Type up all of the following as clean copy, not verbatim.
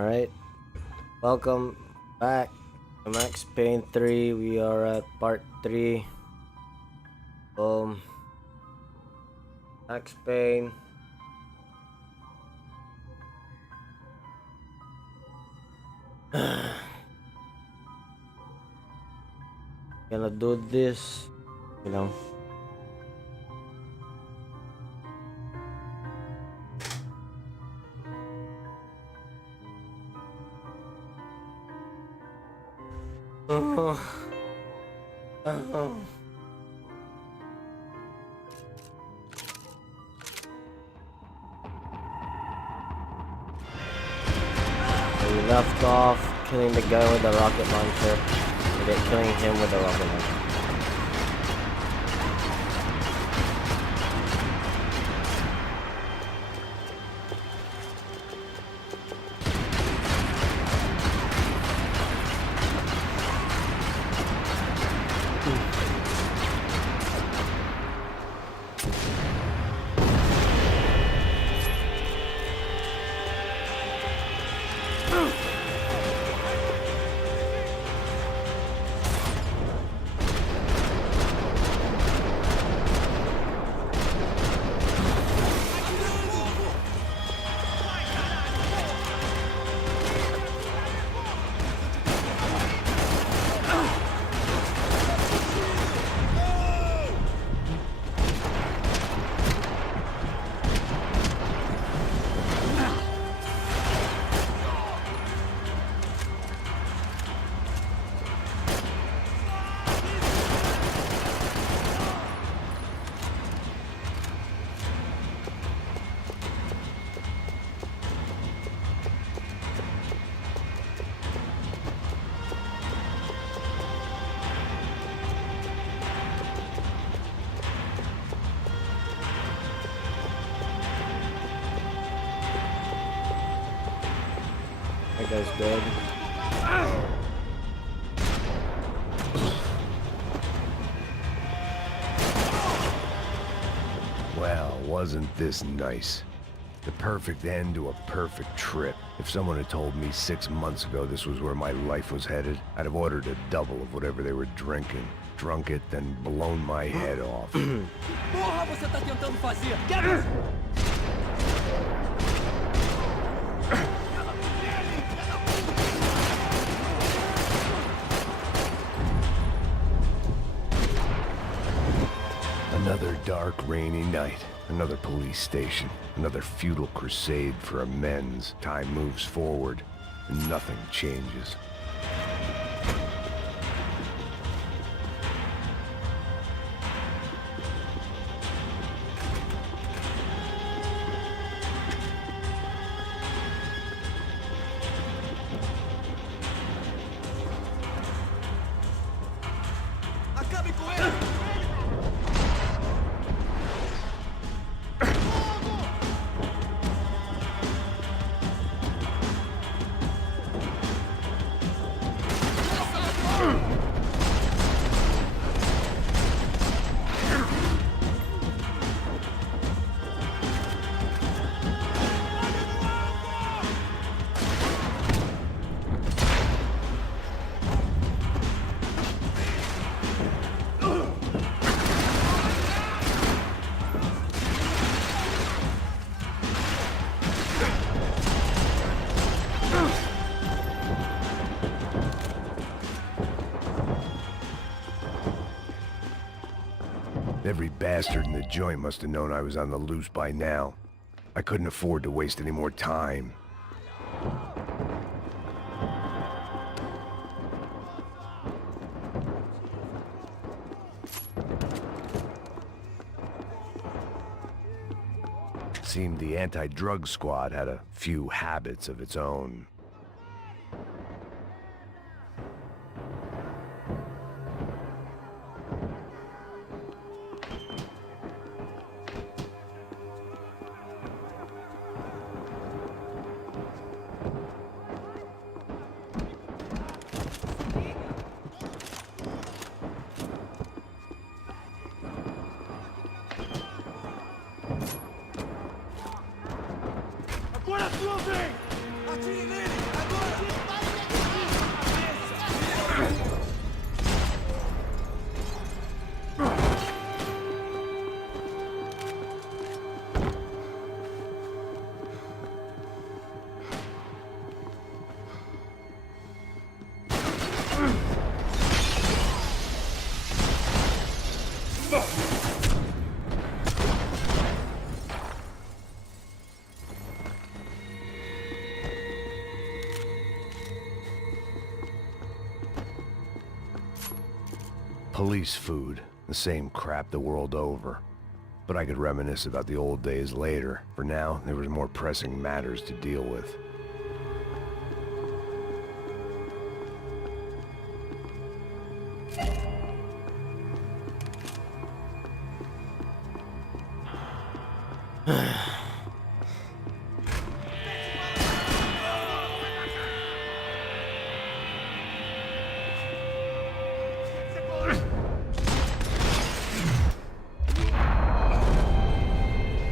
Alright, welcome back to Max Payne 3. We are at part 3. Max Payne. Gonna do this, you know. Oh. We left off killing the guy with the rocket launcher. We did killing him with the rocket launcher. That guy's dead. Well, wasn't this nice? The perfect end to a perfect trip. If someone had told me 6 months ago this was where my life was headed, I'd have ordered a double of whatever they were drinking. Drunk it, then blown my head off. Porra, você tá tentando fazer? Quebra! Another dark, rainy night. Another police station. Another futile crusade for amends. Time moves forward, and nothing changes. Acabe com ele! Every bastard in the joint must have known I was on the loose by now. I couldn't afford to waste any more time. Seemed the anti-drug squad had a few habits of its own. Agora a sua vez! Atire nele! Police food, the same crap the world over. But I could reminisce about the old days later. For now, there was more pressing matters to deal with.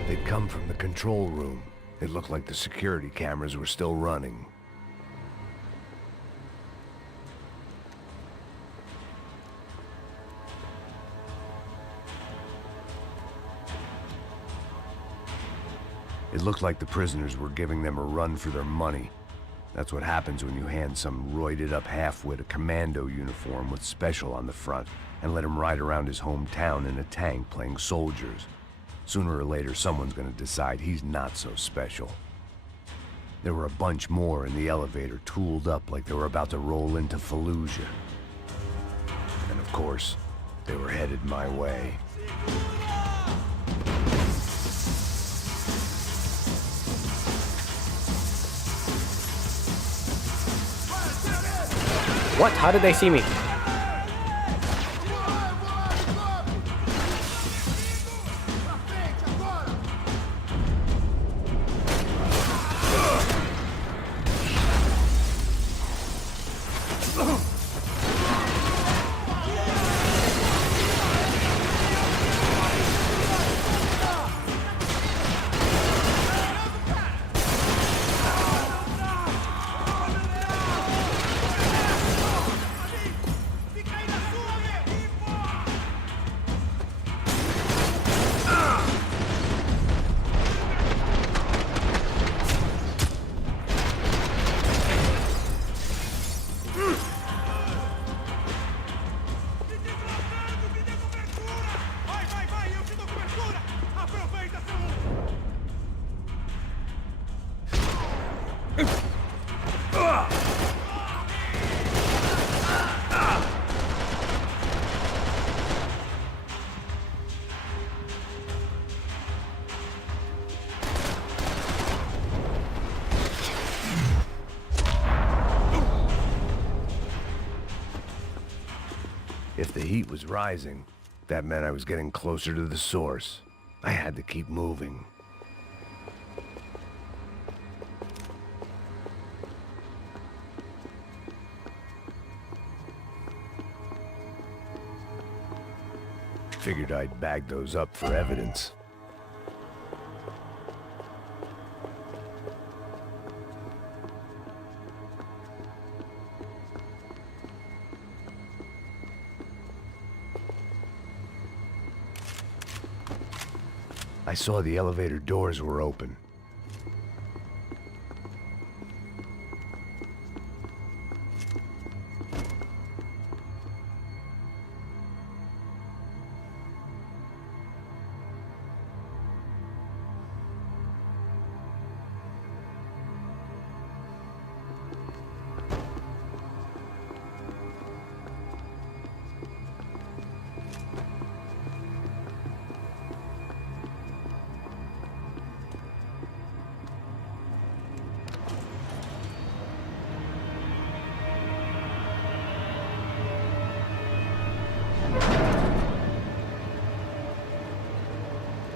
They'd come from the control room. It looked like the security cameras were still running. It looked like the prisoners were giving them a run for their money. That's what happens when you hand some roided-up halfwit a commando uniform with special on the front and let him ride around his hometown in a tank playing soldiers. Sooner or later, someone's gonna decide he's not so special. There were a bunch more in the elevator, tooled up like they were about to roll into Fallujah. And of course, they were headed my way. What? How did they see me? If the heat was rising, that meant I was getting closer to the source. I had to keep moving. Figured I'd bag those up for evidence. I saw the elevator doors were open.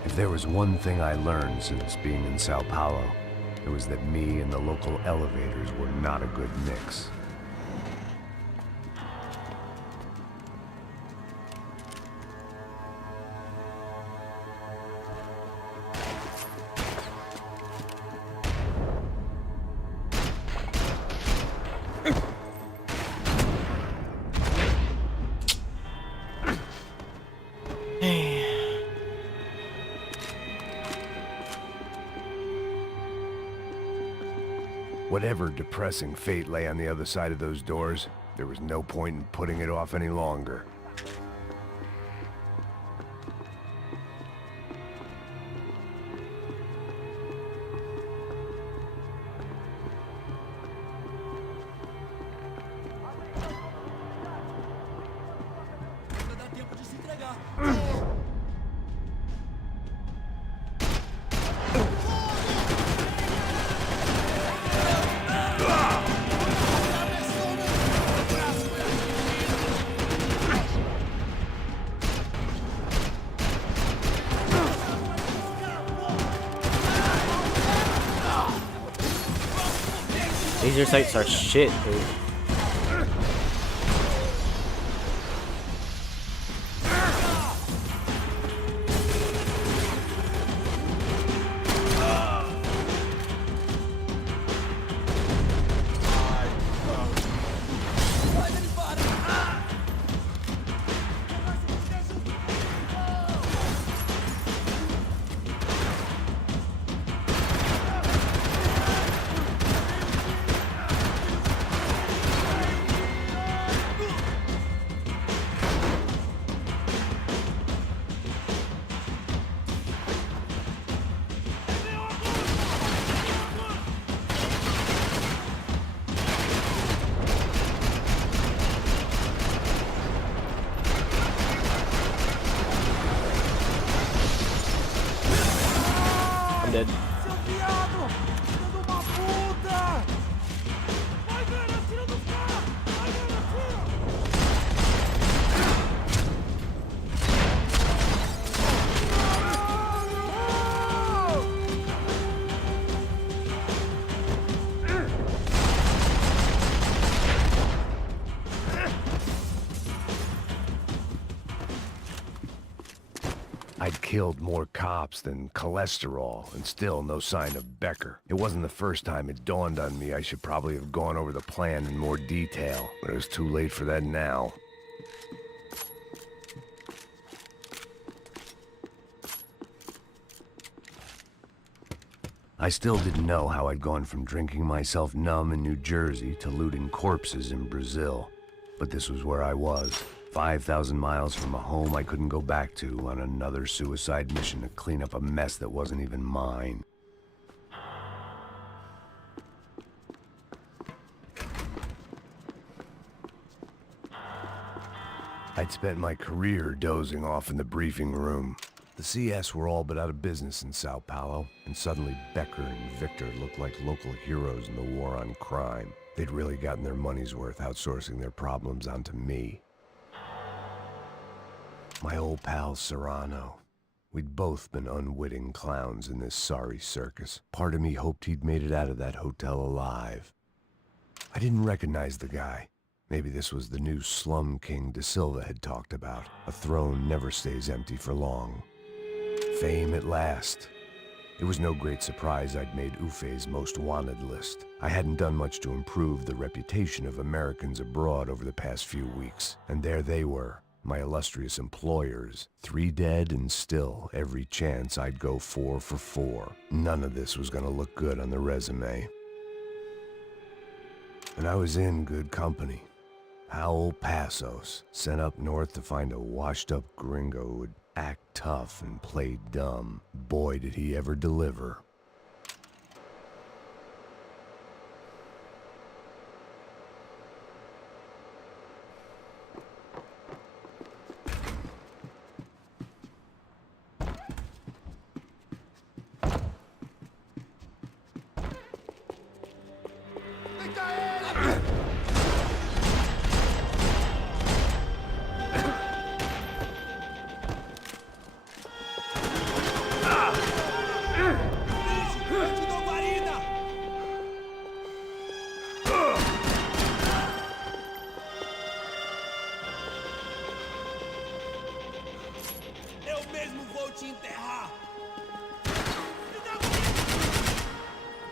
If there was one thing I learned since being in Sao Paulo, it was that me and the local elevators were not a good mix. Whatever depressing fate lay on the other side of those doors, there was no point in putting it off any longer. Laser sights are shit, dude. I'm dead. Seu viado! Filho de uma puta! Vai, velho, atira nos caras! Vai, velho, atira! I'd killed more cops than cholesterol, and still no sign of Becker. It wasn't the first time it dawned on me I should probably have gone over the plan in more detail, but it was too late for that now. I still didn't know how I'd gone from drinking myself numb in New Jersey to looting corpses in Brazil. But this was where I was. 5,000 miles from a home I couldn't go back to on another suicide mission to clean up a mess that wasn't even mine. I'd spent my career dozing off in the briefing room. The CS were all but out of business in Sao Paulo, and suddenly Becker and Victor looked like local heroes in the war on crime. They'd really gotten their money's worth outsourcing their problems onto me. My old pal Serrano. We'd both been unwitting clowns in this sorry circus. Part of me hoped he'd made it out of that hotel alive. I didn't recognize the guy. Maybe this was the new slum king De Silva had talked about. A throne never stays empty for long. Fame at last. It was no great surprise I'd made Ufe's most wanted list. I hadn't done much to improve the reputation of Americans abroad over the past few weeks, and there they were. My illustrious employers, 3 dead and still every chance I'd go 4 for 4. None of this was gonna look good on the resume. And I was in good company. Howell Passos, sent up north to find a washed-up gringo who would act tough and play dumb. Boy, did he ever deliver. Te enterrar!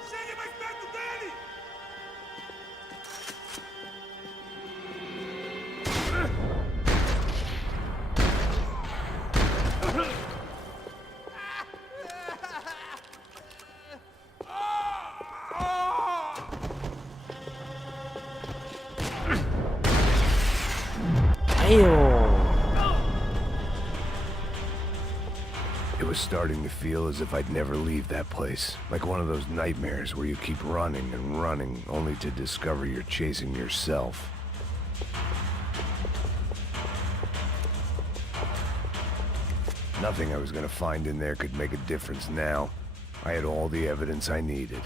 Chegue mais perto dele! It was starting to feel as if I'd never leave that place. Like one of those nightmares where you keep running and running, only to discover you're chasing yourself. Nothing I was gonna find in there could make a difference now. I had all the evidence I needed.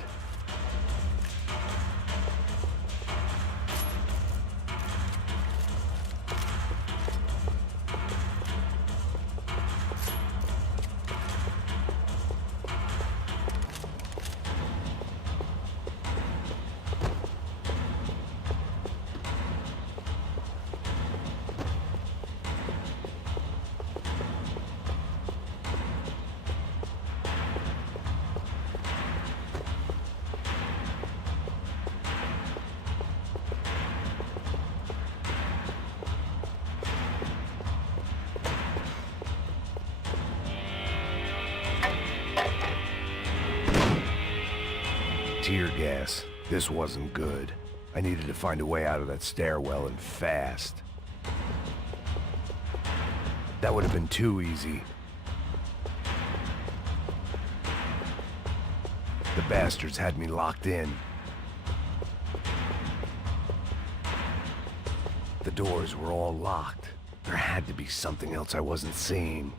tear gas. This wasn't good. I needed to find a way out of that stairwell and fast. That would have been too easy. The bastards had me locked in. The doors were all locked. There had to be something else I wasn't seeing.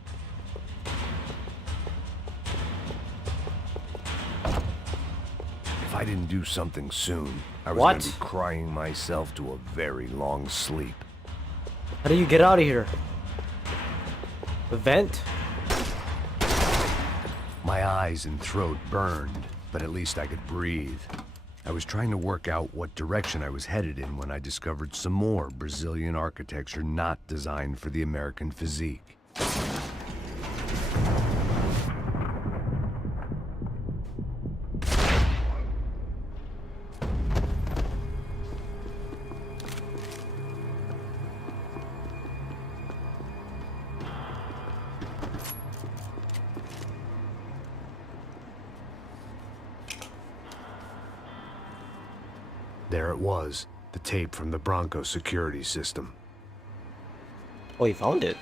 If I didn't do something soon, I was going to be crying myself to a very long sleep. How do you get out of here? The vent? My eyes and throat burned, but at least I could breathe. I was trying to work out what direction I was headed in when I discovered some more Brazilian architecture not designed for the American physique. There it was, the tape from the Bronco security system. Oh, you found it.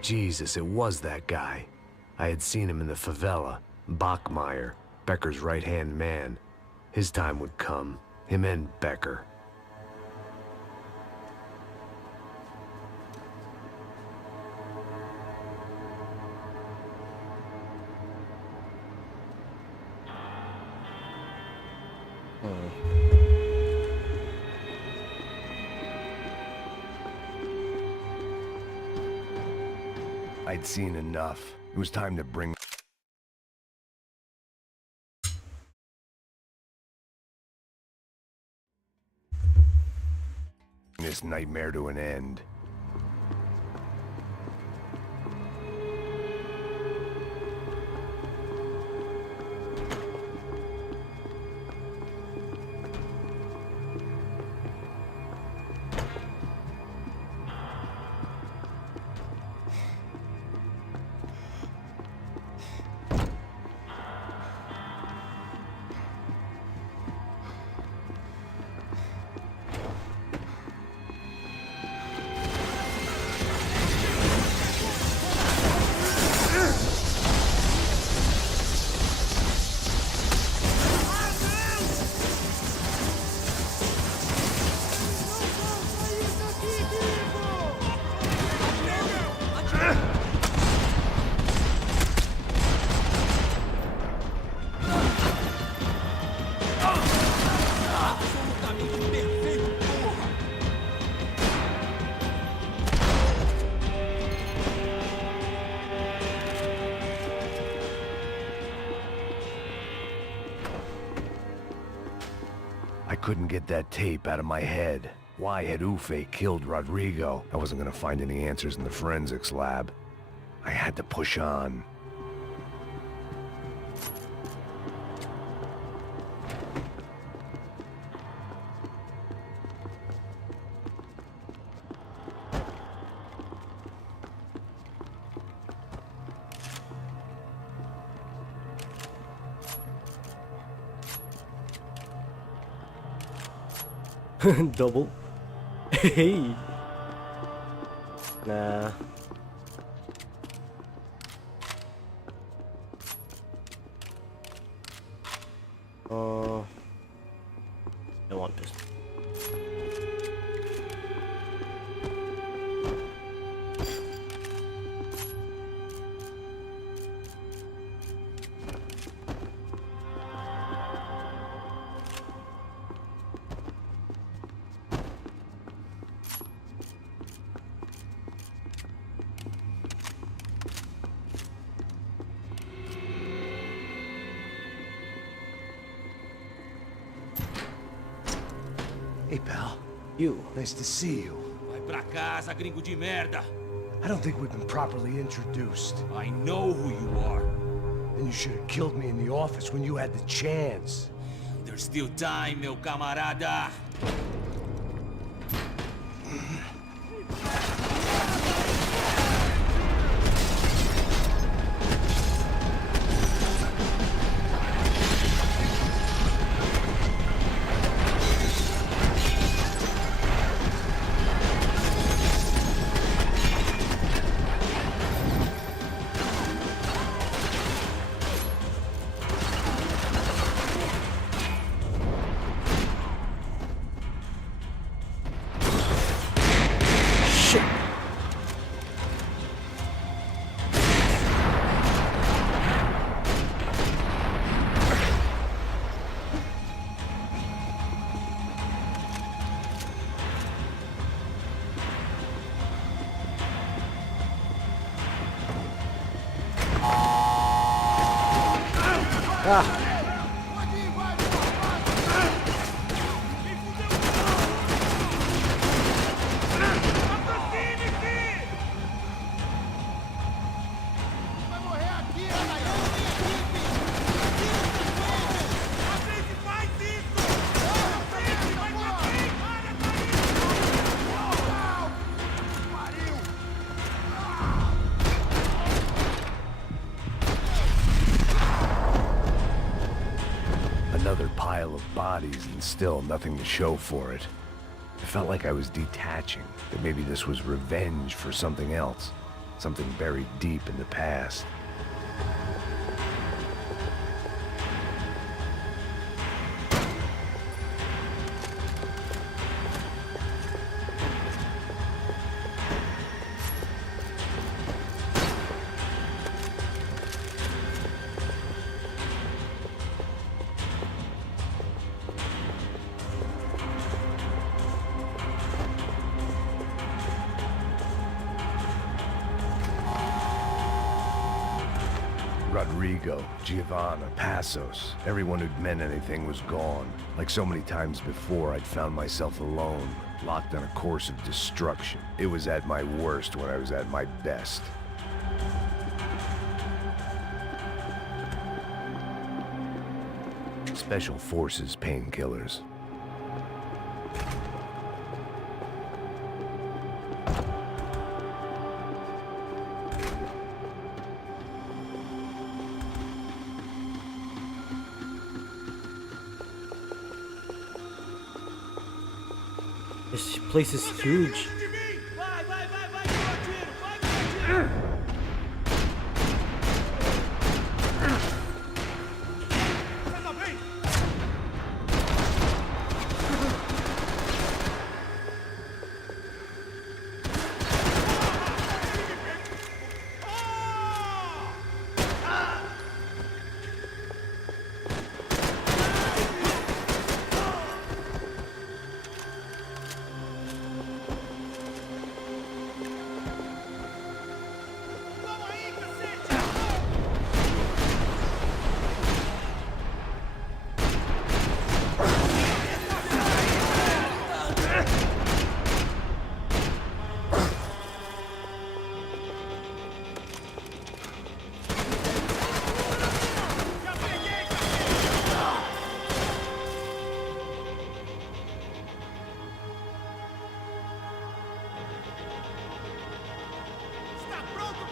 Jesus, it was that guy. I had seen him in the favela. Bachmeyer, Becker's right-hand man. His time would come. Him and Becker. I'd seen enough. It was time to bring this nightmare to an end. I couldn't get that tape out of my head. Why had Ufe killed Rodrigo? I wasn't gonna find any answers in the forensics lab. I had to push on. Double. Hey. Nah. I want this. Hey, pal. You. Nice to see you. Vai pra casa, gringo de merda. I don't think we've been properly introduced. I know who you are. Then you should have killed me in the office when you had the chance. There's still time, meu camarada. Ah! Another pile of bodies and still nothing to show for it. It felt like I was detaching, that maybe this was revenge for something else, something buried deep in the past. Rodrigo, Giovanna, Passos, everyone who'd meant anything was gone. Like so many times before, I'd found myself alone, locked on a course of destruction. It was at my worst when I was at my best. Special Forces painkillers. This place is huge. Vai, vai, vai, vai, que eu atiro! Vai, que eu atiro! Você tá bem? Vamos aí, cacete! Já peguei, cacete! Está pronto?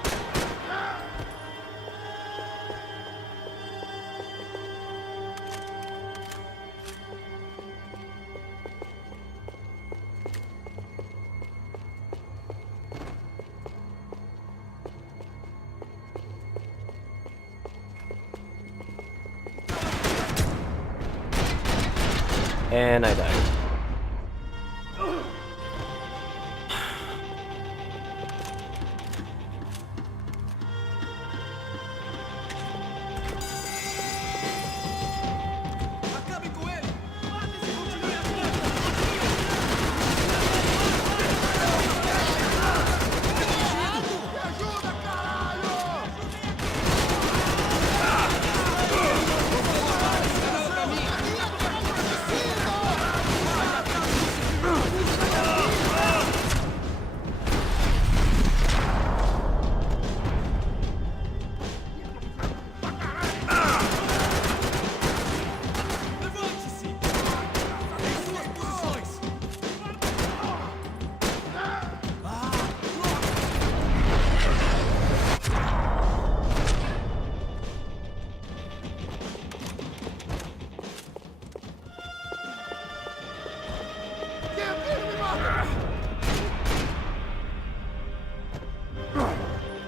And I died. Acabe com ele! Mata esse continue atacando! Me ajuda, caralho! Levante-se! Em suas posições!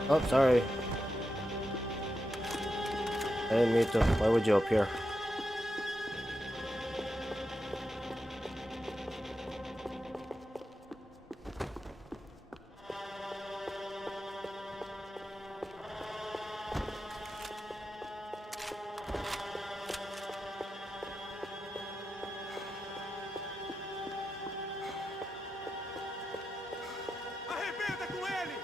Oh, sorry. I didn't mean to. Why would you appear? Arrebenta com ele!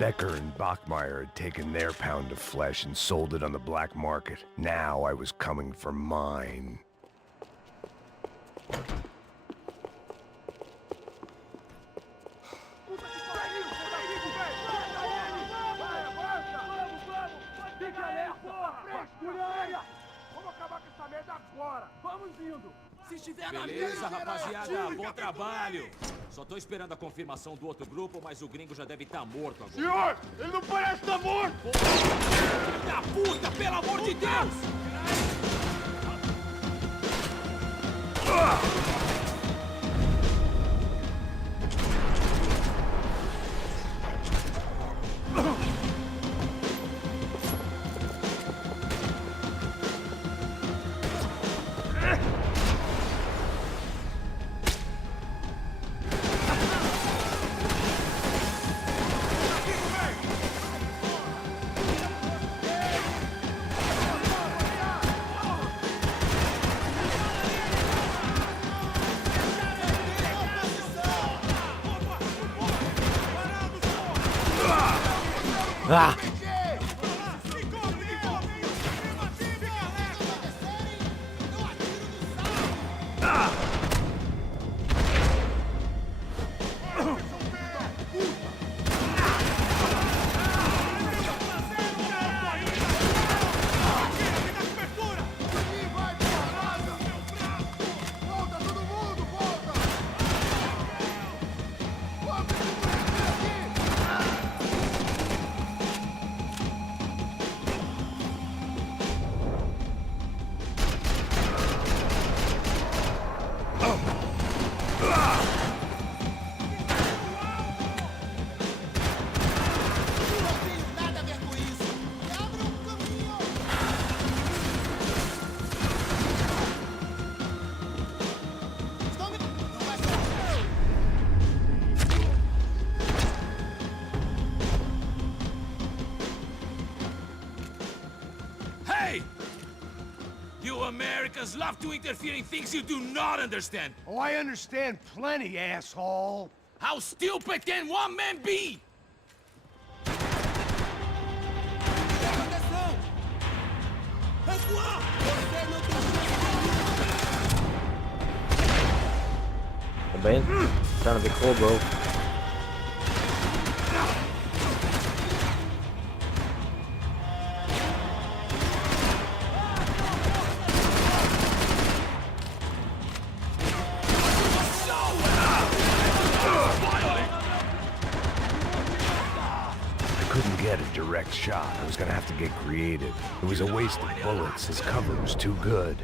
Becker and Bachmeyer had taken their pound of flesh and sold it on the black market. Now I was coming for mine. Beleza, rapaziada, bom trabalho. Só tô esperando a confirmação do outro grupo, mas o gringo já deve estar morto agora. Senhor, ele não parece estar morto! Filho da puta, pelo amor de Deus! Ah! Hey! You Americans love to interfere in things you do not understand. Oh, I understand plenty, asshole. How stupid can one man be? Ben, trying to be cool, bro. Get a direct shot. I was gonna have to get creative. It was a waste of bullets. His cover was too good.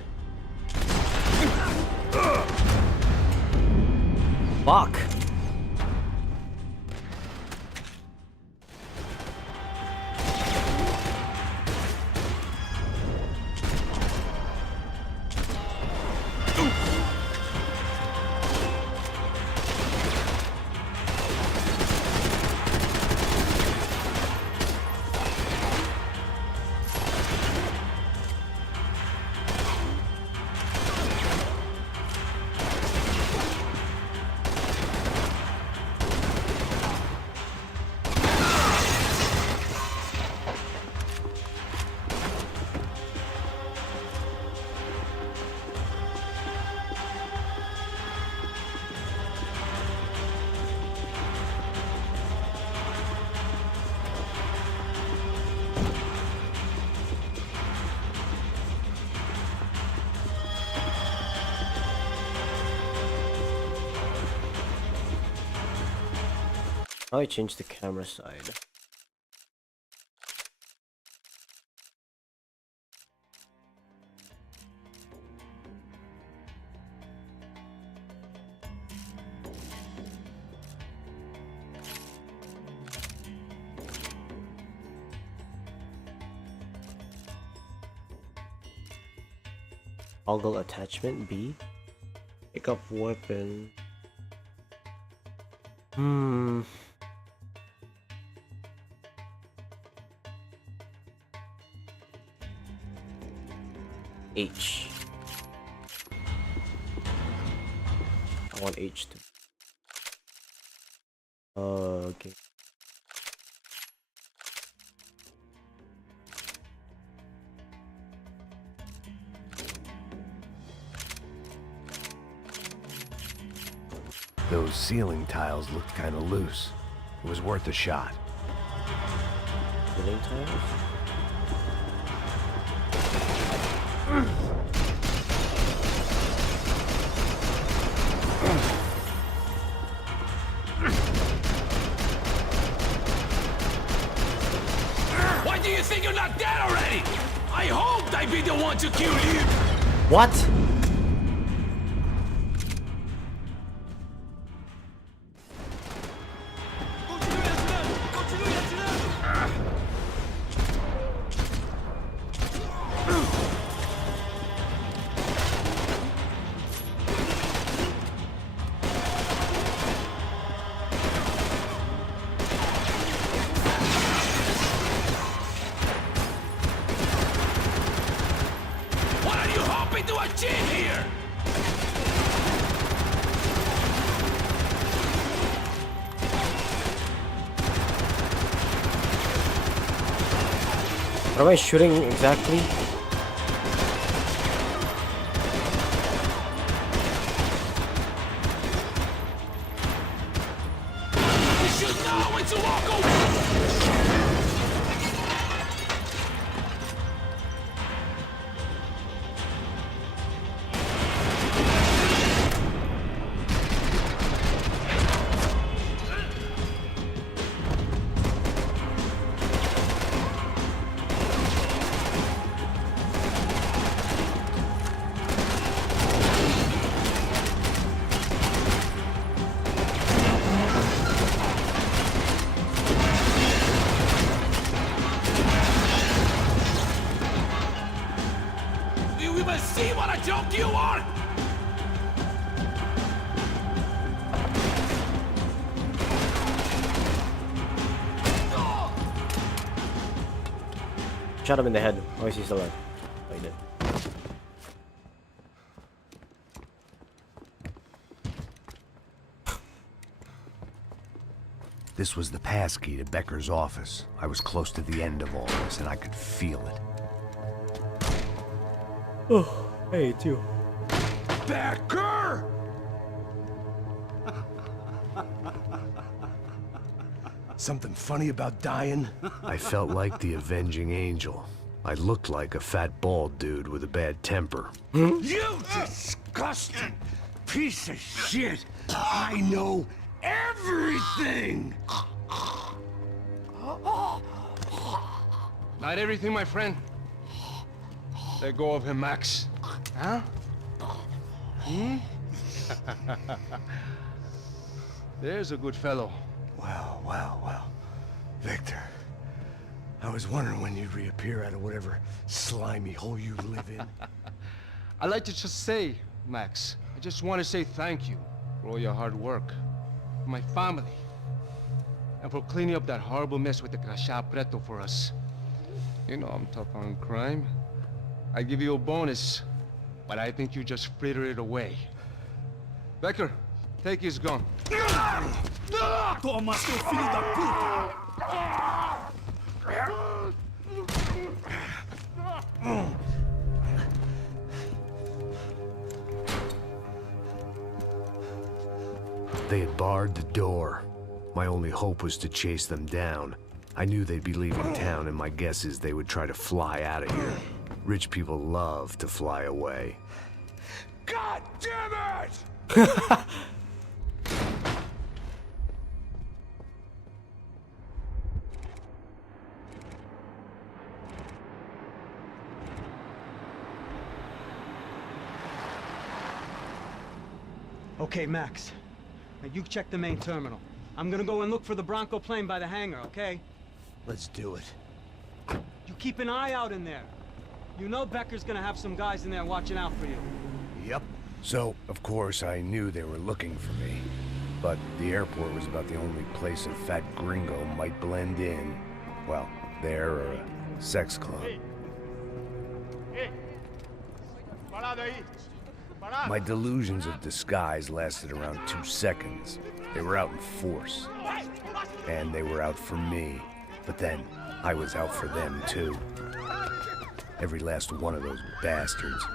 Fuck! How I change the camera side? Toggle attachment B. Pick up weapon. H. I want H to. Okay. Those ceiling tiles looked kind of loose. It was worth a shot. Ceiling tiles? Why do you think you're not dead already? I hoped I'd be the one to kill you. What? What are you hoping to achieve here? What am I shooting exactly? You should know when to walk away. You even see what a joke you are? Shot him in the head. Oh, is he still alive? Oh, he did. This was the passkey to Becker's office. I was close to the end of all this, and I could feel it. Oh, hey, too. Becker! Something funny about dying? I felt like the avenging angel. I looked like a fat bald dude with a bad temper. You disgusting piece of shit! I know everything! Not everything, my friend. Let go of him, Max. Huh? Hmm? There's a good fellow. Well, well, well. Victor, I was wondering when you'd reappear out of whatever slimy hole you live in. I'd like to just say, Max, I just want to say thank you for all your hard work, for my family, and for cleaning up that horrible mess with the Crachá Preto for us. You know I'm tough on crime. I give you a bonus, but I think you just frittered it away. Becker, take his gun. Toma, seu filho da puta! They had barred the door. My only hope was to chase them down. I knew they'd be leaving town, and my guess is they would try to fly out of here. Rich people love to fly away. God damn it! Okay, Max. Now you check the main terminal. I'm gonna go and look for the Bronco plane by the hangar, okay? Let's do it. You keep an eye out in there. You know Becker's gonna have some guys in there watching out for you. Yep. So, of course, I knew they were looking for me. But the airport was about the only place a fat gringo might blend in. Well, there or a sex club. My delusions of disguise lasted around 2 seconds. They were out in force. And they were out for me. But then, I was out for them too. Every last one of those bastards.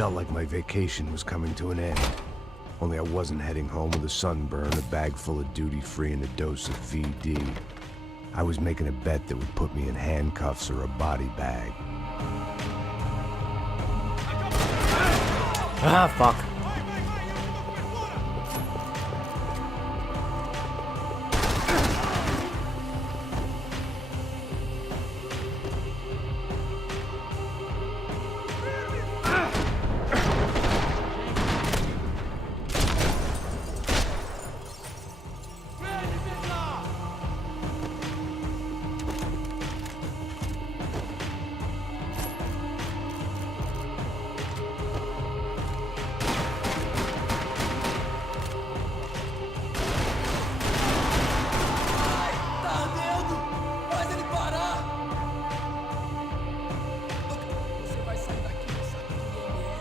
felt like my vacation was coming to an end. Only I wasn't heading home with a sunburn, a bag full of duty-free, and a dose of VD. I was making a bet that would put me in handcuffs or a body bag. Ah, fuck. Tá ardendo! Faz ele parar! Você vai sair daqui, não sabe quem ele é.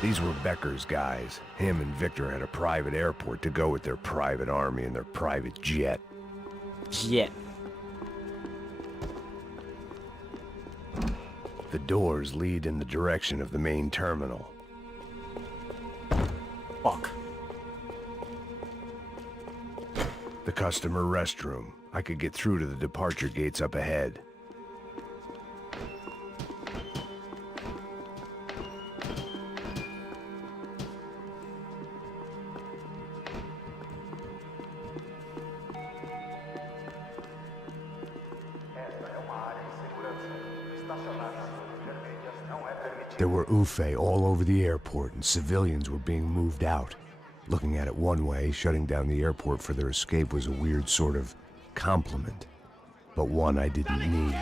These were Becker's guys. Him and Victor had a private airport to go with their private army and their private jet. Jet. The doors lead in the direction of the main terminal. Fuck. The customer restroom. I could get through to the departure gates up ahead. There were UFE all over the airport, and civilians were being moved out. Looking at it one way, shutting down the airport for their escape was a weird sort of compliment, but one I didn't need.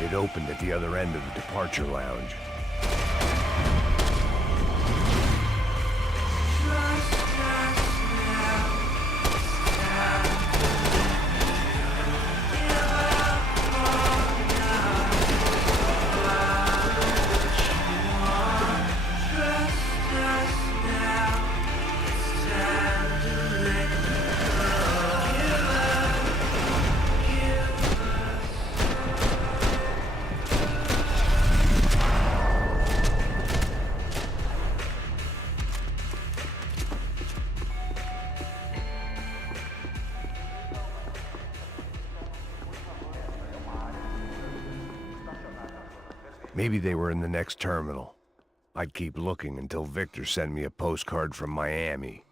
It opened at the other end of the departure lounge. Maybe they were in the next terminal. I'd keep looking until Victor sent me a postcard from Miami.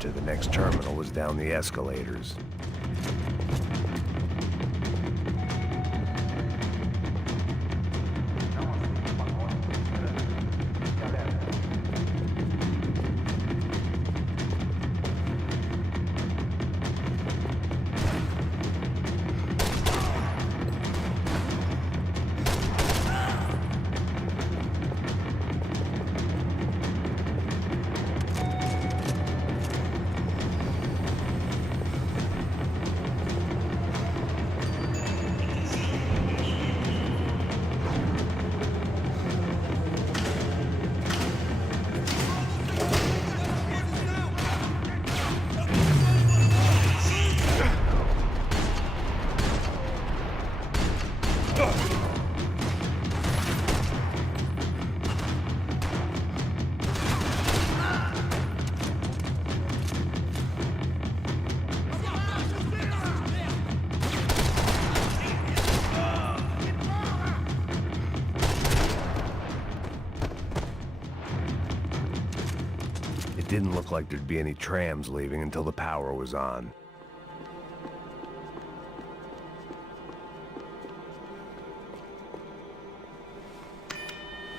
To the next terminal was down the escalators. It didn't look like there'd be any trams leaving until the power was on.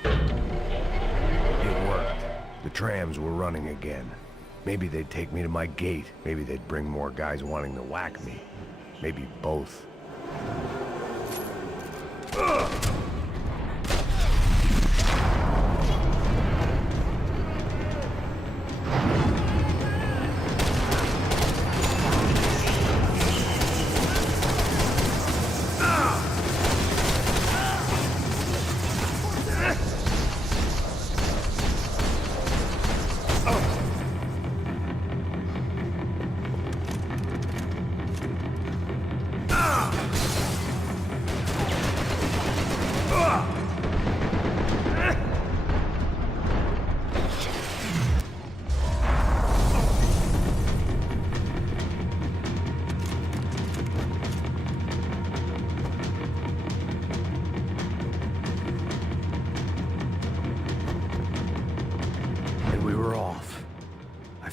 It worked. The trams were running again. Maybe they'd take me to my gate. Maybe they'd bring more guys wanting to whack me. Maybe both.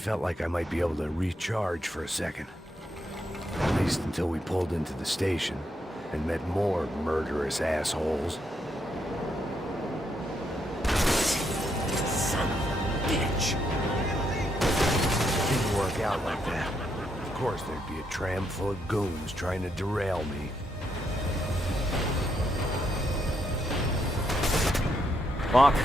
Felt like I might be able to recharge for a second. At least until we pulled into the station and met more murderous assholes. Son of a bitch! Didn't work out like that. Of course there'd be a tram full of goons trying to derail me. Fuck.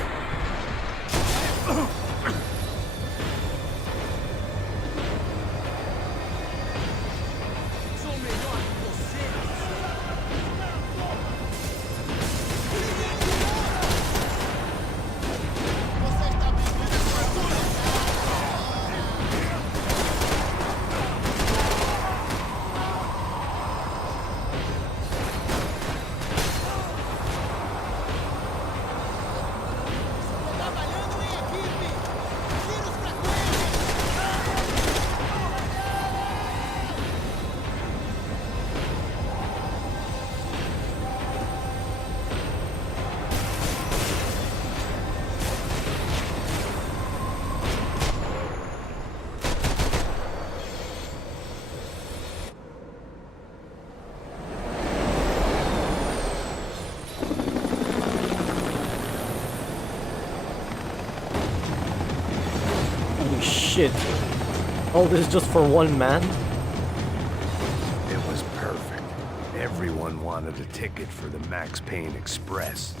Shit. All this just for one man? It was perfect. Everyone wanted a ticket for the Max Payne Express.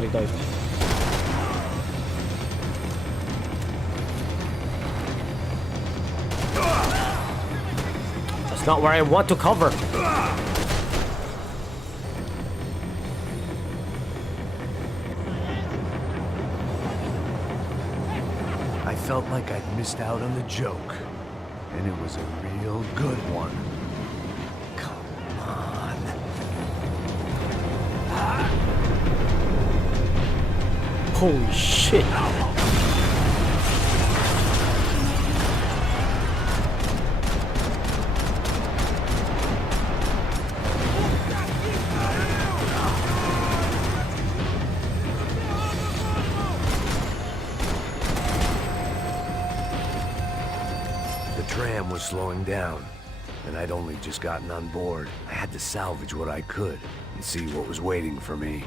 りたい。That's not where I want to cover. I felt like I'd missed out on the joke, and it was a real good one. Come on. Holy shit. The tram was slowing down, and I'd only just gotten on board. I had to salvage what I could and see what was waiting for me.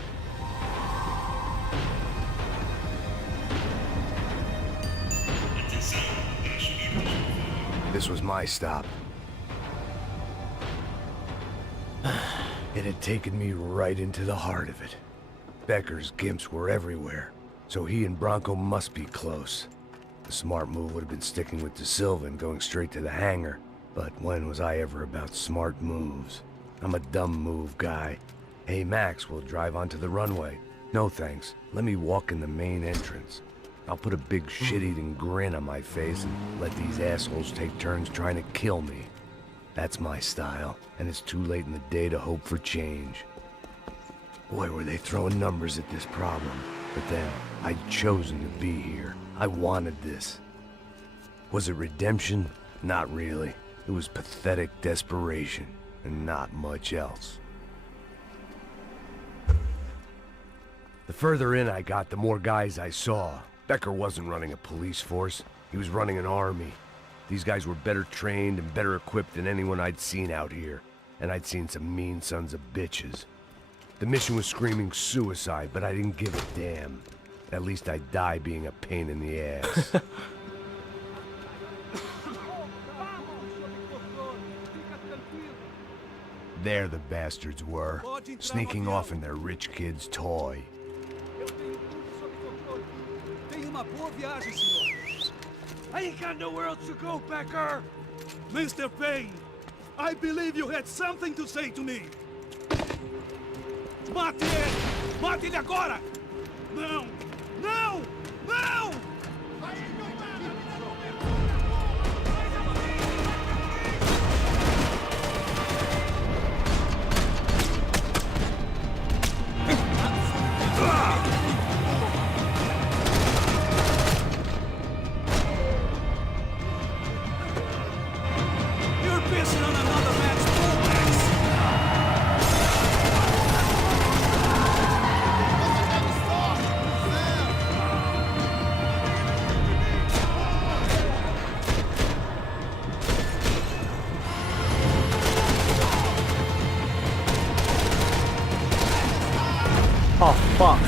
This was my stop. It had taken me right into the heart of it. Becker's gimps were everywhere, so he and Bronco must be close. The smart move would have been sticking with De Silva and going straight to the hangar, but when was I ever about smart moves? I'm a dumb move guy. Hey Max, we'll drive onto the runway. No thanks, let me walk in the main entrance. I'll put a big shit-eating grin on my face and let these assholes take turns trying to kill me. That's my style, and it's too late in the day to hope for change. Boy, were they throwing numbers at this problem. But then, I'd chosen to be here. I wanted this. Was it redemption? Not really. It was pathetic desperation, and not much else. The further in I got, the more guys I saw. Becker wasn't running a police force. He was running an army. These guys were better trained and better equipped than anyone I'd seen out here. And I'd seen some mean sons of bitches. The mission was screaming suicide, but I didn't give a damn. At least I'd die being a pain in the ass. There the bastards were, sneaking off in their rich kid's toy. Tenha uma boa viagem, senhor. I ain't got nowhere else to go, Becker. Mr. Payne, I believe you had something to say to me. Mate ele! Mate ele agora! Não! Não! Não! You're pissing on another man's bullets! Oh, fuck.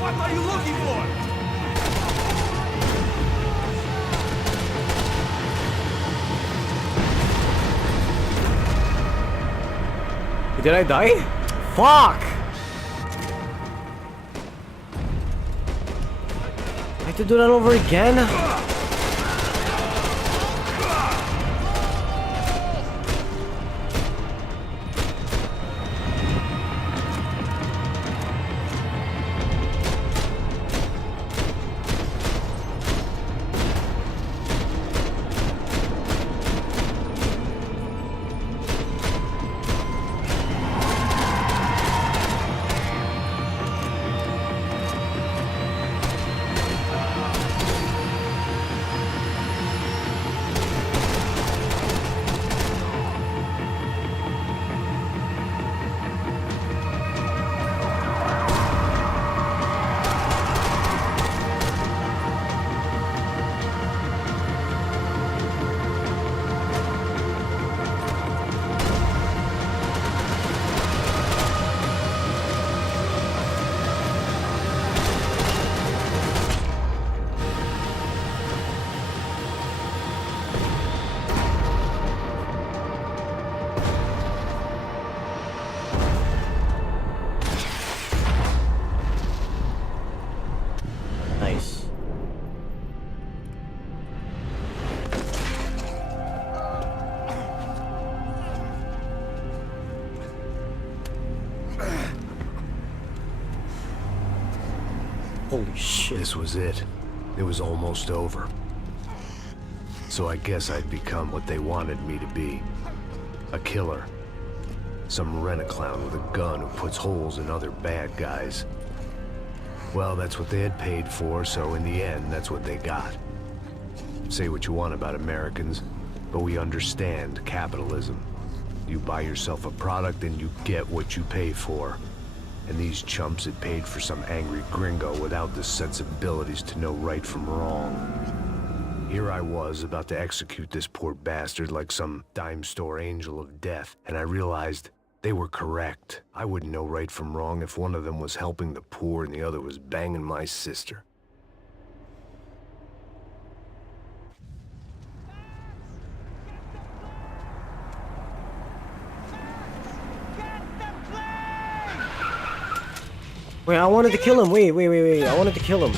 What are you looking for? Did I die? Fuck! I have to do that over again? Holy shit. This was it. It was almost over. So I guess I'd become what they wanted me to be. A killer. Some rent-a-clown with a gun who puts holes in other bad guys. Well, that's what they had paid for, so in the end, that's what they got. Say what you want about Americans, but we understand capitalism. You buy yourself a product and you get what you pay for. And these chumps had paid for some angry gringo without the sensibilities to know right from wrong. Here I was about to execute this poor bastard like some dime store angel of death, and I realized they were correct. I wouldn't know right from wrong if one of them was helping the poor and the other was banging my sister. Wait, I wanted to kill him. Wait. I wanted to kill him.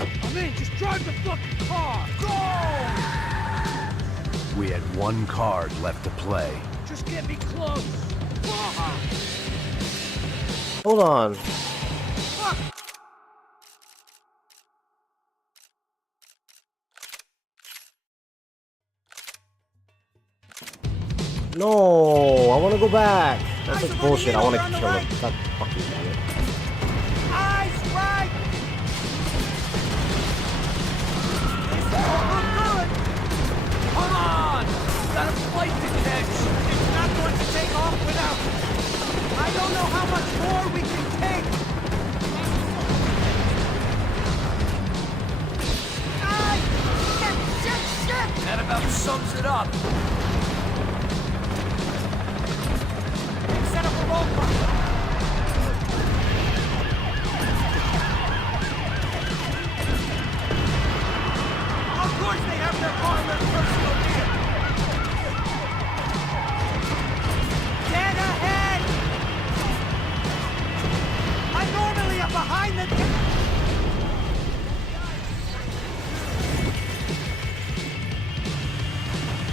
I'm in, just drive the fucking car! Go! We had one card left to play. Just get me close! Hold on. Fuck! No, I want to go back. That's Eyes like on bullshit. the I want to middle, kill on the him. God fucking damn it. Eyes right! Look good! Come on! Got a flight to catch! It's not going to take off without... I don't know how much more we can take! Ay! Shit! That about sums it up. Set up a roadblock. Of course they have their car in their personal vehicle. Dead ahead! I normally am behind the...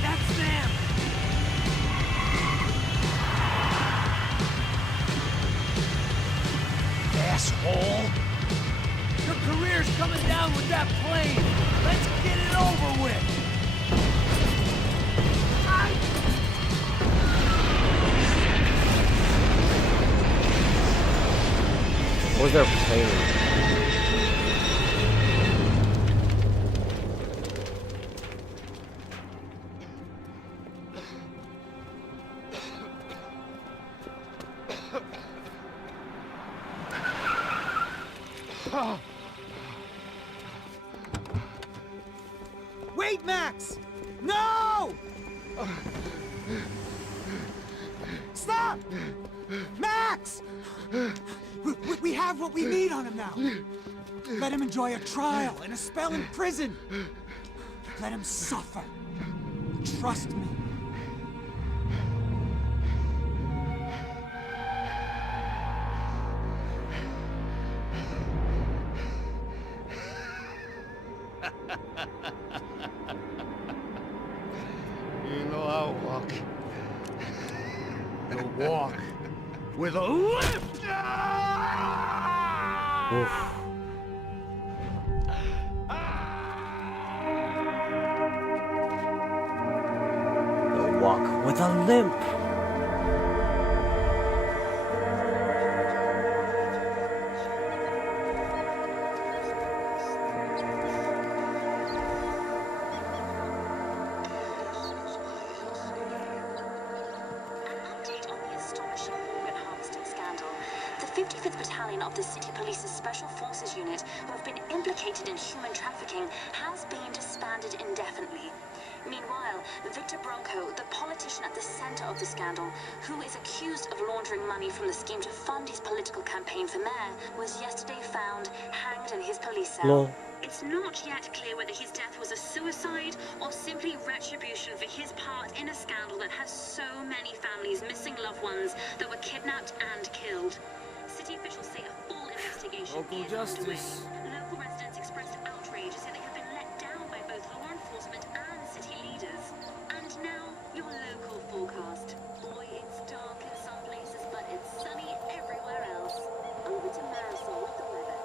That's them! Asshole! Your career's coming down with that plane! Let's get it over with! Where's their plane? Wait, Max! No! Stop! Max! We have what we need on him now. Let him enjoy a trial and a spell in prison. Let him suffer. Trust me. You know I'll walk. You'll walk with a lift! Oof. They'll walk with a limp. Update on the astonishing organ harvesting scandal. The 55th Battalion of the City Police's Special Forces Unit, who have been implicated in human trafficking, has been disbanded indefinitely. Meanwhile, Victor Bronco, the politician at the center of the scandal, who is accused of laundering money from the scheme to fund his political campaign for mayor, was yesterday found hanged in his police cell. No. It's not yet clear whether his death was a suicide or simply retribution for his part in a scandal that has so many families missing loved ones that were kidnapped and killed. City officials say a full investigation Local is justice. underway. Local residents expressed outrage, say they have been let down by both law enforcement and city leaders. And now, your local forecast. Boy, it's dark in some places, but it's sunny everywhere else. Over to Marisol with the weather.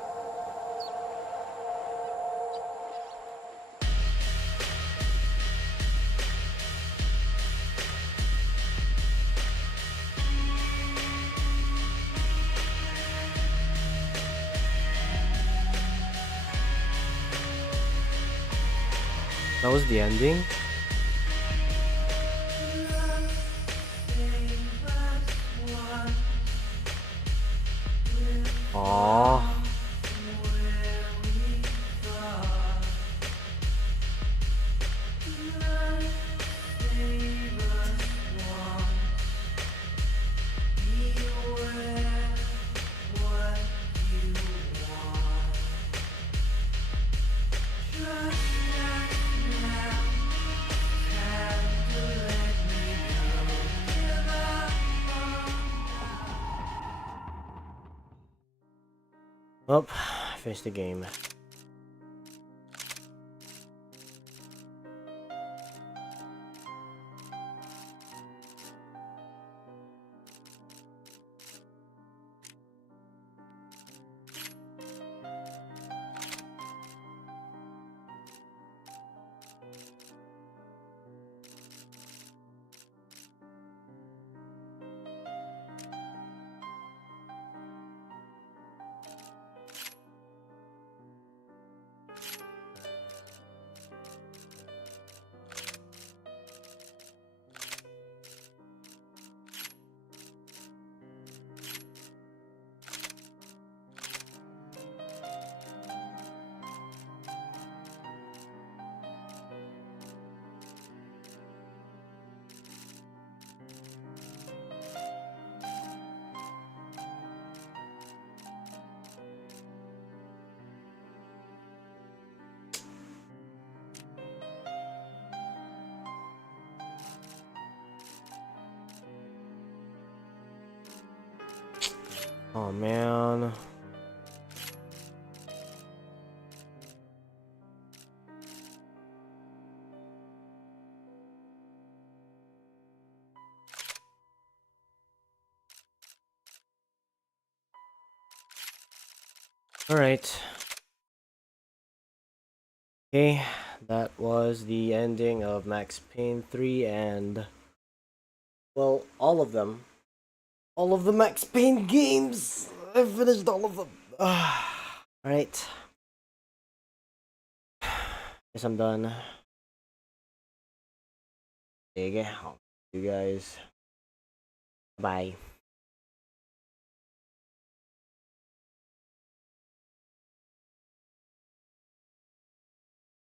That was the ending? Aww. Well, I finished the game. Oh man. All right. Okay, that was the ending of Max Payne 3 and, well, all of them. All of the Max Payne games. I finished all of them. Alright. Guess I'm done. Okay, you guys. Bye.